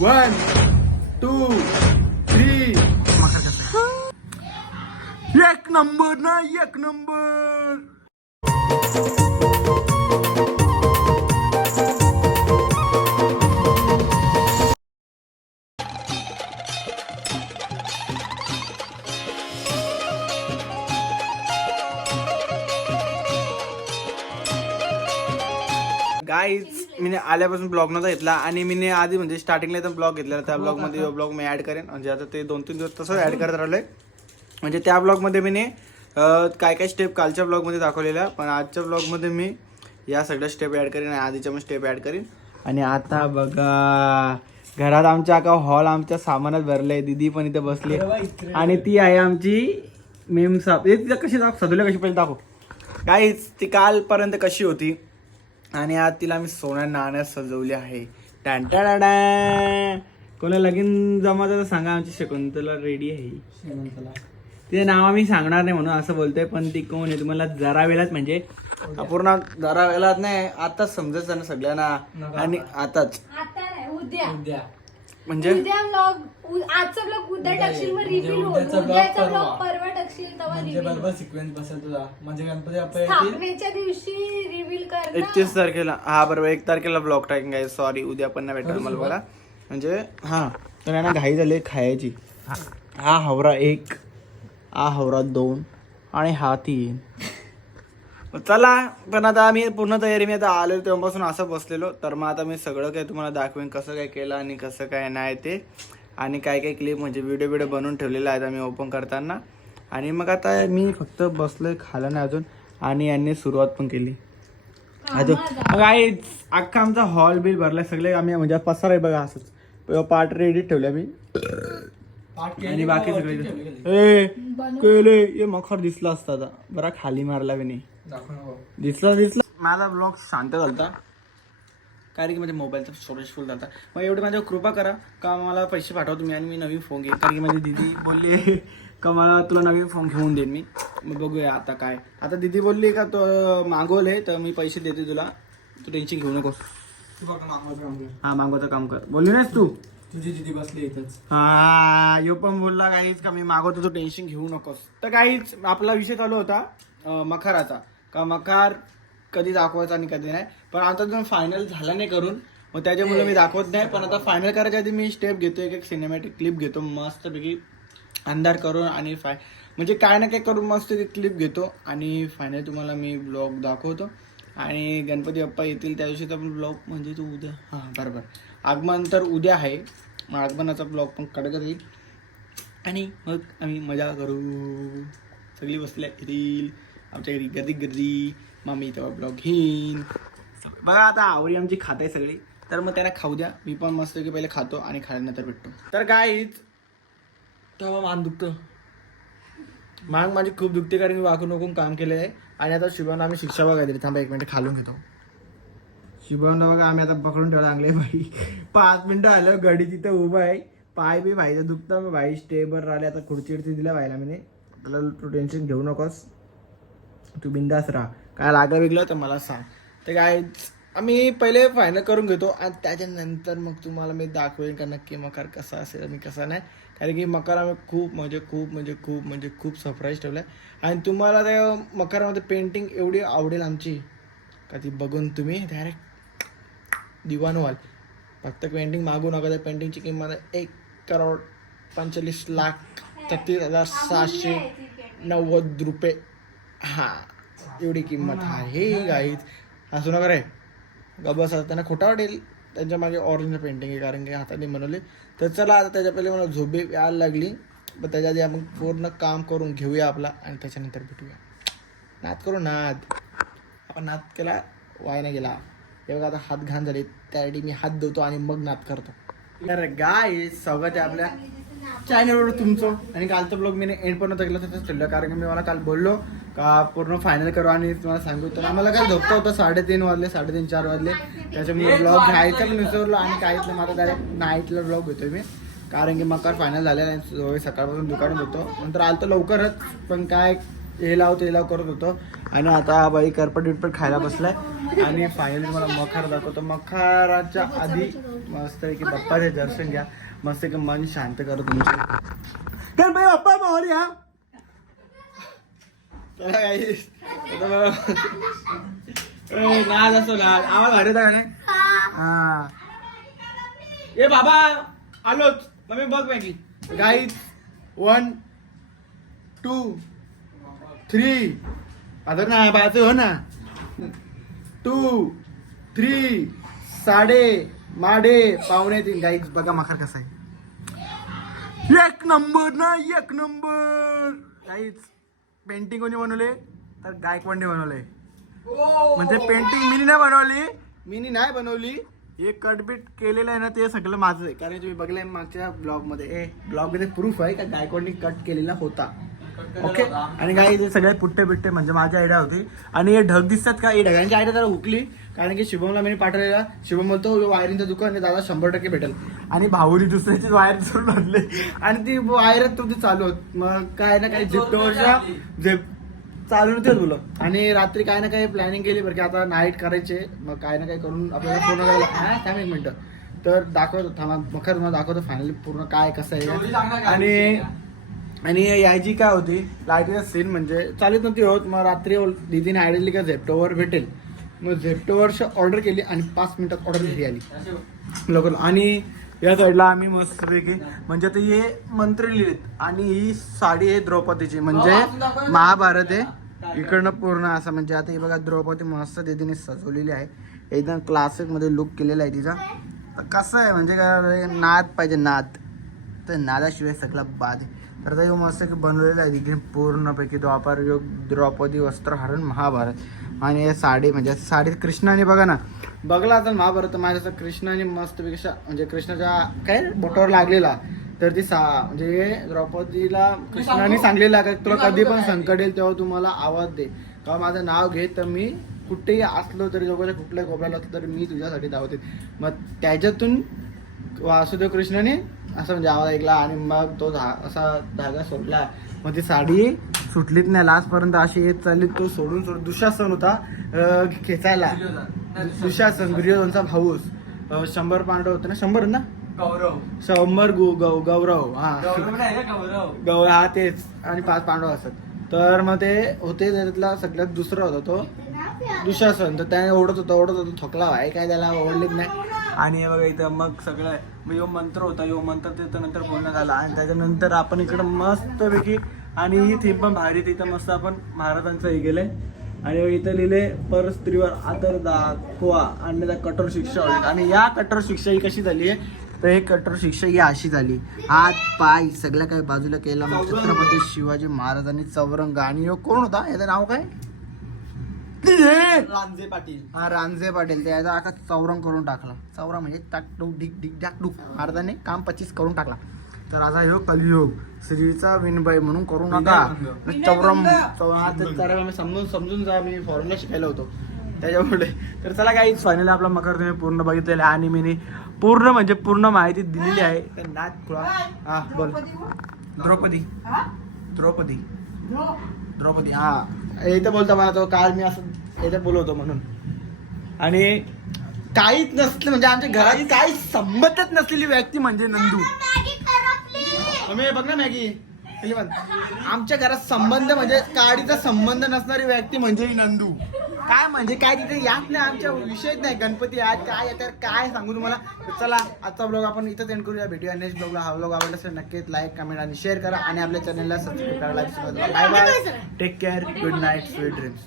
One two three एक नंबर ना एक नंबर. गाईज मी आल्यापासून ब्लॉग नव्हता घेतला आणि मी आधी म्हणजे स्टार्टिंगला तर ब्लॉग घेतलेला त्या ब्लॉगमध्ये ब्लॉग मी ऍड करेन. म्हणजे आता ते दोन तीन दिवस तसंच ऍड करत राहिलोय. म्हणजे त्या ब्लॉगमध्ये मी काय काय स्टेप कालच्या ब्लॉगमध्ये दाखवलेल्या पण आजच्या ब्लॉगमध्ये मी या सगळ्या स्टेप ऍड करीन आणि आधीच्या पण स्टेप ऍड करीन. आणि आता बघा घरात आमच्या अका हॉल आमच्या सामानात भरलंय. दिदी पण इथे बसली आणि ती आहे आमची मेम साप हे तिला कशी दाखव? सजवल्या कशी पहिले दाखव. काहीच ती कालपर्यंत कशी होती? आणि आज तिला मी सोन्या नाण्यात सजवली आहे. कोणा लगीन जमा तर सांगा आमची शकुंतला रेडी आहे. तिचे नाव आम्ही सांगणार नाही म्हणून असं बोलतोय पण ती कोण आहे तुम्हाला जरा वेळात म्हणजे पूर्ण जरा वेळात नाही आताच समजायचं ना सगळ्यांना. आणि आताच. आता नाही उद्या. उद्या. म्हणजे? उद्या ब्लॉग आजचा ब्लॉग उद्या टाकशील मग उद्या- रिव्हिल उद्याचा vlog उद्याचा परवा. ब्लॉग परवा तेव्हा म्हणजे रिव्हिल बरोबर सिक्वेन्स बसेल तुझा. म्हणजे गणपती बाप्पा येतील. स्थापनेच्या दिवशी रिव्हिल कर ना. एकतीस तारखेला. हा बरोबर. एक तारखेला ब्लॉग टाकिंग आहे सॉरी उद्या पण नाही भेटणार मला बघा. म्हणजे हा. तर आहे ना घाई झाली खायची. हा हवरा एक हा हवरा दोन आणि हा तीन. चला पण आता आम्ही पूर्ण तयारी मी आता आलेलो तेव्हापासून असं बसलेलो. तर मग आता मी सगळं काही तुम्हाला दाखवेन कसं काय केलं आणि कसं काय नाही ते. आणि काय काय क्लिप म्हणजे व्हिडिओ व्हिडिओ बनवून ठेवलेला आहेत आम्ही ओपन करताना. आणि मग आता मी फक्त बसलोय खाला नाही अजून. आणि यांनी सुरुवात पण केली. अजून काय अख्खा आमचा हॉल बिल भरलाय. सगळे आम्ही म्हणजे पसार आहे बघा असंच. पार्ट रेडी ठेवल्या मी पाठ केली आणि बाकी सगळे ठेवली? ए केले. ये मखर दिसला असता आता. बरा खाली मारला बी नाही. ना. दिसला दिसला. माझा ब्लॉग शांत झालता. कारण की माझ्या मोबाईलचा स्टोरेज फुल झाला मग एवढी माझ्यावर कृपा करा का मला पैसे पाठवा तुम्ही आणि मी नवीन फोन घेईन. कारण की माझी दिदी बोलली का मला तुला नवीन फोन घेऊन देईन मी. मग बघूया आता काय. आता दिदी बोलली का तो मागवले तर मी पैसे देते तुला. तू टेन्शन घेऊ नको तू काम कर. हा मागवायचं काम कर. बोलली नाहीस तू? तुझी दिदी बसली इथंच. हा यो पण बोलला काहीच का मी मागवतो तू टेन्शन घेऊ नकोस. तर काहीच आपला विषय चालू होता अं, मखाराचा. का मखार कधी दाखवायचा आणि कधी नाही. पण आता जर फायनल झाला नाही करून. मग त्याच्यामुळे मी दाखवत नाही. पण आता फायनल करायच्या आधी मी स्टेप घेतो एक एक सिनेमॅटिक क्लिप घेतो मस्तपैकी. अंधार करून आणि फाय म्हणजे काय ना काय करून मस्त क्लिप घेतो आणि फायनल तुम्हाला मी ब्लॉग दाखवतो. आणि गणपती बाप्पा येतील त्या दिवशीचा पण ब्लॉग म्हणजे तो उद्या हां बरोबर. आगमन तर उद्या आहे. मग आगमनाचा ब्लॉग पण कडकत येईल. आणि मग आम्ही मजा करू. सगळी बसल्या येतील. आमच्या घरी गर्दी गर्दी. मामी तेव्हा ब्लॉग घेईन. बघा आता आवडी आमची खात आहे सगळी. तर मग त्यांना खाऊ द्या. मी पण मस्त की पहिले खातो आणि खाल्यानंतर भेटतो. तर काहीच तेव्हा मान दुखतं. मांग माझी खूप दुखते कारण मी वाकून वाकून काम केलं आहे आणि आता शुभांना आम्ही शिक्षा बघायला थांबा एक मिनिट खालून घेतो. शुभांना बघा आम्ही आता पकडून ठेवला चांगले भाई पाच मिनिटं आलं गडी तिथं उभं आहे. पाय बी भाईचं दुखतं. मग भाई स्टेबर राहिले. आता खुर्ची उडती दिला व्हायला मी त्याला तू टेन्शन घेऊ नकोस. तू बिंदास राहा. काय लागलं बिगलं तर मला सांग. तर काय आम्ही पहिले फायनल करून घेतो. आणि त्याच्यानंतर मग तुम्हाला मी दाखवेन का नक्की मकार कसा असेल मी कसा नाही. कारण की मकार आम्ही खूप म्हणजे खूप म्हणजे खूप म्हणजे खूप सरप्राईज ठेवलं आहे आणि तुम्हाला त्या मकरामध्ये पेंटिंग एवढी आवडेल आमची? का ती बघून तुम्ही डायरेक्ट दिवाण व्हाल. फक्त पेंटिंग मागू नका त्या पेंटिंगची किंमत एक करोड पंचेचाळीस लाख छत्तीस हजार सहाशे नव्वद रुपये. हा एवढी किंमत आहे. गाईच असू नका रे. गबस त्यांना खोटा वाटेल. त्यांच्या मागे ऑरेंज पेंटिंग आहे कारण की हाताने बनवले. तर चला आता त्याच्या पहिले मला झोपे यायला लागली. पण त्याच्या आधी आपण पूर्ण काम करून घेऊया आपला आणि त्याच्यानंतर भेटूया. नाद करू नाद. आपण नाद केला वायना गेला. हे बघा आता हात घाण झाले त्यासाठी मी हात धुतो आणि मग नाद करतो. तर गाय स्वागत आहे आपल्या चॅनलवर तुमचं. आणि कालचा ब्लॉग मी एंड पण केलं तसंच ठेवलं कारण की मी मला काल बोललो का पूर्ण फायनल करू आणि तुम्हाला सांगू तर आम्हाला काय झोपता होतं? साडेतीन वाजले साडेतीन चार वाजले. त्याच्यामुळे ब्लॉग घ्यायचा पण विसरलो आणि काहीच नाही माझा डायरेक्ट नाईटला ब्लॉग घेतोय मी. कारण की मकर फायनल झालेला आहे. सकाळपासून दुकानात होतो. नंतर आलं तर लवकरच पण काय हे लाव ते लाव करत होतो. आणि आता हा बाई करपट बिरपट खायला बसलाय. आणि फायनली मला मखार दाखवतो. मखाराच्या आधी मस्त की बाप्पाचे दर्शन घ्या. मस्त की मन शांत करा तुमचे. बाप्पा मोरया चला guys, आता ए, असतो आवाज भारी होता का हा. ए बाबा आलोच. मम्मी बघ Maggi guys one two three आता ना बाजू हो ना. टू थ्री साडे माडे पावणे तीन. गाईज बघा माखर कसा आहे. एक नंबर ना एक नंबर गाईज पेंटिंग कोणी बनवले? तर गायकवाडने बनवले. म्हणजे पेंटिंग मिनी नाही बनवली. मिनी नाही बनवली. हे कटबीट केलेलं आहे ना ते सगळं माझं आहे. कारण तुम्ही बघलंय मागच्या ब्लॉगमध्ये. ए ब्लॉगमध्ये प्रूफ आहे का गायकवाडनी कट केलेला होता? ओके? आणि काही ते सगळे पुट्टे बिट्टे म्हणजे माझी आयडिया होती. आणि हे ढग दिसतात का? हे ढगांची आयडिया जरा हुकली. कारण की शुभमला मी पाठवलेला. शुभम बोलतो वायरिंगचं दुकान आहे दादा शंभर टक्के भेटेल. आणि भाऊनी दुसऱ्याची वायर चढून आणले आणि ती वायरच तुमची चालू होत. मग काय ना काही झेप्टोवरच्या झेप चालू नव्हते तुला आणि रात्री काय ना काही प्लॅनिंग केली बरं की आता नाईट करायचे. मग काय ना काही करून आपल्याला पूर्ण करायला हा थांब एक मिनिटं. तर दाखवतो थांबा मखर तुम्हाला दाखवतो फायनली पूर्ण काय कसं आहे. आणि आणि यायची काय होती? लाईटीचा सीन म्हणजे चालत नव्हती होत. मग रात्री दीदीने आयडियली का झेप्टोवर भेटेल. मग झेप्टोवरची ऑर्डर केली आणि पाच मिनिटात ऑर्डर घरी आली. लवकर. आणि या साईडला आम्ही मस्तपैकी म्हणजे आता हे मंत्र लिहिलेत. आणि ही साडी आहे द्रौपदीची. म्हणजे महाभारत आहे. इकडनं पूर्ण असं म्हणजे आता हे बघा द्रौपदी मस्त दीदीने सजवलेली आहे. एकदम क्लासिकमध्ये लुक केलेला आहे तिचा. तर कसं आहे? म्हणजे काय नाद पाहिजे नाद. तर नादाशिवाय सगळा बाद तर आता ह्यो मस्त की बनवलेला आहे. तिथे पूर्णपैकी द्वापार योग द्रौपदी वस्त्रहरण महाभारत. आणि हे साडी म्हणजे साडी कृष्णाने बघा ना बघला तर महाभारत माझ्या असं कृष्णाने मस्तपेक्षा म्हणजे कृष्णाच्या काय बोटावर लागलेला. तर ती सा म्हणजे द्रौपदीला कृष्णाने सांगलेला का तुला कधी पण संकट येईल तेव्हा तुम्हाला आवाज दे. का माझं नाव घे तर मी कुठेही असलो तरी लोकांच्या कुठल्याही कोपऱ्याला असलो तरी मी तुझ्यासाठी धावते. मग त्याच्यातून वासुदेव कृष्णाने असं म्हणजे आवाज ऐकला आणि मग तो धा असा धागा सोडला. मग ती साडी सुटलीच नाही. लास्ट पर्यंत अशी येत चालली. तो सोडून सोडून दुशासन होता खेचायला. दुशासन दुर्योधनचा भाऊस. शंभर पांडव होते ना? शंभर ना? गौरव. शंभर गु गौ गौरव. हा. गौरव हा तेच. आणि पाच पांडव असत तर मग ते होते त्यातला सगळ्यात दुसरा होता तो. दुशासन. तर त्याने ओढत होता ओढत होता थकला. आहे काय त्याला ओढलीच नाही. आणि हे बघा इथं मग सगळं मग यो मंत्र होता यो मंत्र तिथं नंतर पूर्ण झाला आणि त्याच्यानंतर आपण इकडं मस्तपैकी आणि ही थीम पण भारी तिथं मस्त आपण महाराजांचं हे केलंय. आणि इथं लिहिले पर स्त्रीवर आदर दाखवा. आणि त्या कठोर शिक्षा होईल. आणि या कठोर शिक्षा ही कशी झाली आहे? तर हे कठोर शिक्षा ही अशी झाली. हात पाय सगळं काही बाजूला केला. मग छत्रपती शिवाजी महाराजांनी चौरंग. आणि यो कोण होता? याचं नाव काय? रांजे पाटील. हा रांझे पाटील. त्याचा आका चौरंग करून टाकला. चौरंग म्हणजे टाक टूक ढिक ढिक डाक डुक महाराजांनी काम पच्चीस करून टाकला. तर आता ह्यो कलियुग. श्रीचा विनबाई म्हणून करू नका. चौरम हा ते समजून समजून जा मी फॉरेनला शिकायला होतो. त्याच्यामुळे. तर चला काही फायनली आपला मकर तुम्ही पूर्ण बघितलेला आहे. आणि मी पूर्ण म्हणजे पूर्ण माहिती दिलेली आहे. तर खुळा. हा बोल. द्रौपदी द्रौपदी. द्रौपदी हा. इथं बोलता मला तो काल मी असं इथं बोलवतो म्हणून. आणि काहीच नसलं म्हणजे आमच्या घरात काही संबंधच नसलेली व्यक्ती म्हणजे नंदू. मम्मी बघ ना मॅगी. आमच्या घरात संबंध म्हणजे काडीचा संबंध नसणारी व्यक्ती म्हणजे ही नंदू. काय म्हणजे काय तिथे यात नाही आमच्या विषयच नाही. गणपती आज काय येतात काय सांगू तुम्हाला? चला आजचा ब्लॉग आपण इथंच एंड करूया. भेटूया नेक्स्ट ब्लॉगला हा ब्लॉग आवडला असेल नक्कीच लाईक कमेंट आणि शेअर करा. आणि आपल्या चॅनलला सबस्क्राईब करायला bye bye take care good night sweet dreams